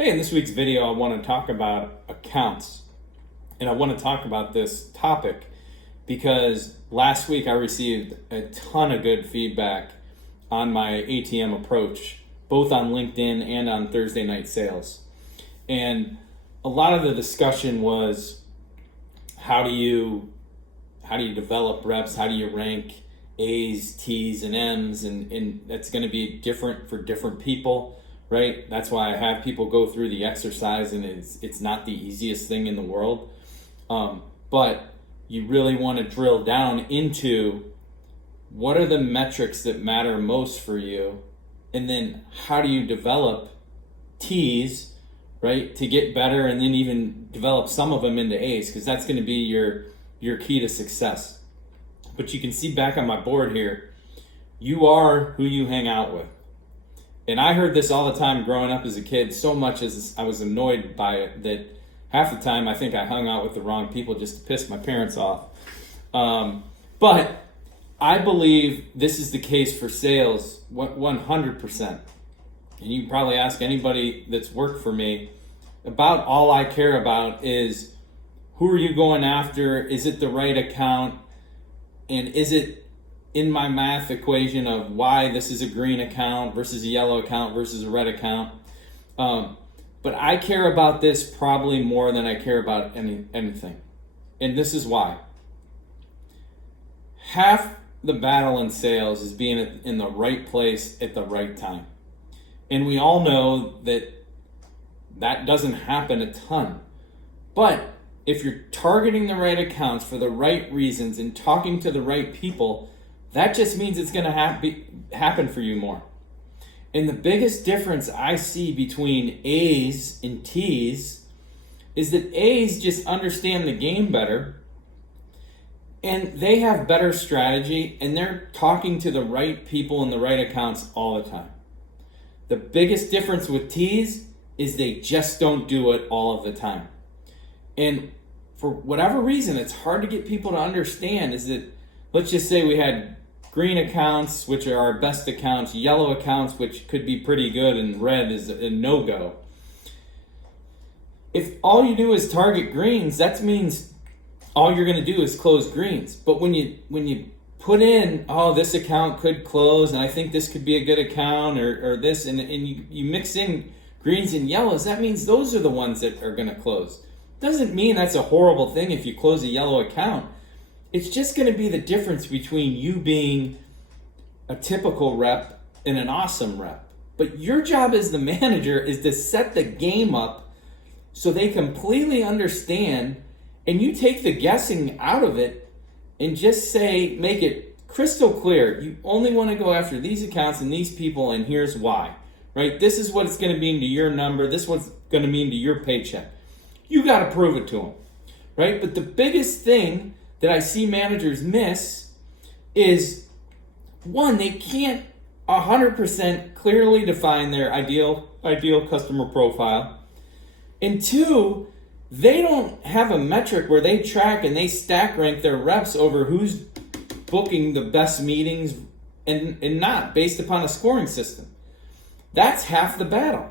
Hey, in this week's video, I want to talk about accounts. And I want to talk about this topic because last week I received a ton of good feedback on my ATM approach, both on LinkedIn and on Thursday Night Sales. And a lot of the discussion was how do you develop reps? How do you rank A's, T's, and M's? And that's going to be different for different people, right? That's why I have people go through the exercise, and it's not the easiest thing in the world. But you really want to drill down into what are the metrics that matter most for you, and then how do you develop T's, right, to get better, and then even develop some of them into A's, because that's going to be your key to success. But you can see back on my board here, you are who you hang out with. And I heard this all the time growing up as a kid, so much as I was annoyed by it that half the time I think I hung out with the wrong people just to piss my parents off. But I believe this is the case for sales 100%. And you can probably ask anybody that's worked for me, about all I care about is who are you going after? Is it the right account? And is it in my math equation of why this is a green account versus a yellow account versus a red account? But I care about this probably more than I care about anything. And this is why. Half the battle in sales is being in the right place at the right time. And we all know that doesn't happen a ton. But if you're targeting the right accounts for the right reasons and talking to the right people, that just means it's going to happen for you more. And the biggest difference I see between A's and T's is that A's just understand the game better, and they have better strategy, and they're talking to the right people in the right accounts all the time. The biggest difference with T's is they just don't do it all of the time. And for whatever reason, it's hard to get people to understand is that, let's just say we had green accounts, which are our best accounts, yellow accounts, which could be pretty good, and red is a no-go. If all you do is target greens, that means all you're going to do is close greens. But when you put in, oh, this account could close, and I think this could be a good account, or this, and you mix in greens and yellows, that means those are the ones that are going to close. Doesn't mean that's a horrible thing if you close a yellow account. It's just going to be the difference between you being a typical rep and an awesome rep. But your job as the manager is to set the game up so they completely understand, and you take the guessing out of it and just make it crystal clear. You only want to go after these accounts and these people, and here's why, right? This is what it's going to mean to your number. This is what's going to mean to your paycheck. You got to prove it to them, right? But the biggest thing that I see managers miss is, one, they can't 100% clearly define their ideal customer profile. And two, they don't have a metric where they track and they stack rank their reps over who's booking the best meetings and not based upon a scoring system. That's half the battle,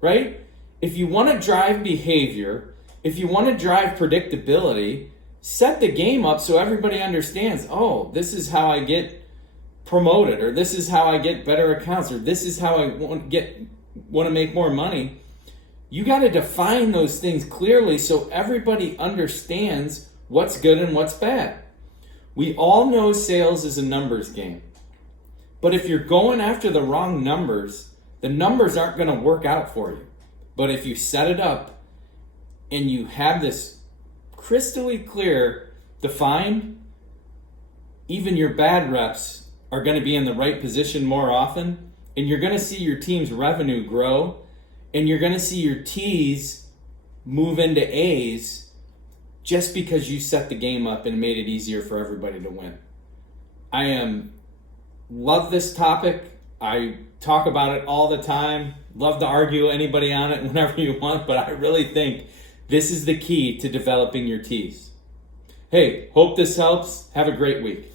right? If you want to drive behavior, if you want to drive predictability, set the game up so everybody understands, oh, this is how I get promoted, or this is how I get better accounts, or this is how I want to make more money. You got to define those things clearly so everybody understands what's good and what's bad. We all know sales is a numbers game. But if you're going after the wrong numbers, the numbers aren't going to work out for you. But if you set it up and you have this crystally clear, defined, even your bad reps are going to be in the right position more often, and you're going to see your team's revenue grow, and you're going to see your T's move into A's just because you set the game up and made it easier for everybody to win. Love this topic. I talk about it all the time. Love to argue anybody on it whenever you want, but I really think this is the key to developing your T's. Hey, hope this helps. Have a great week.